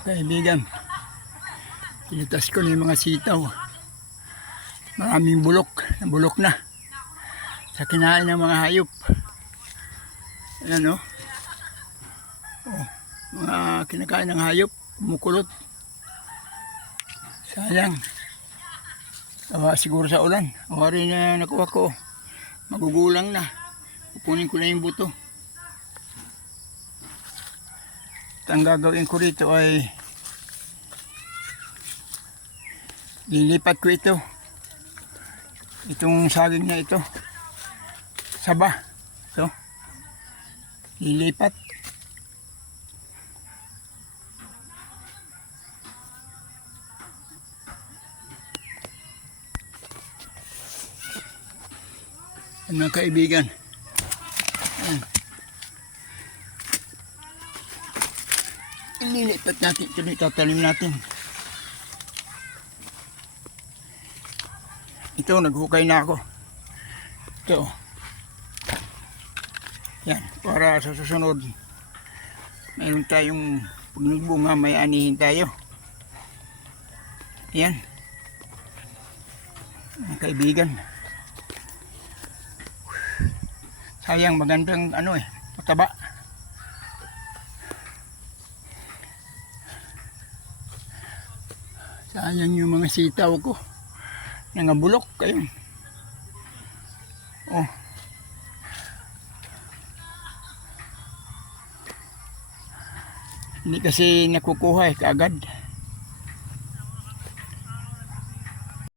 Kaibigan, pinitas ko na yung mga sitaw. Maraming bulok na sa kinain ng mga hayop. Ayan o. Oh, mga kinakain ng hayop, kumukulot. Sayang. Tawa siguro sa ulan. O rin na nakuha ko. Magugulang na. Kukunin ko na yung buto. At ang gagawin ko rito ay lilipat ko ito. Itong saging na ito. Saba. Ito. Lilipat. Mga kaibigan. Ayan. Ililipat natin ito. Itatanim natin. Ito, naghukay na ako. Ito. Yan, para sa susunod. Mayroon tayong pag nagbunga, may anihin tayo. Yan. Mga kaibigan. Sayang, magandang mataba. Sayang yung mga sitaw ko. Nangabulok kayo. Oh. Hindi kasi nakukuha kaagad.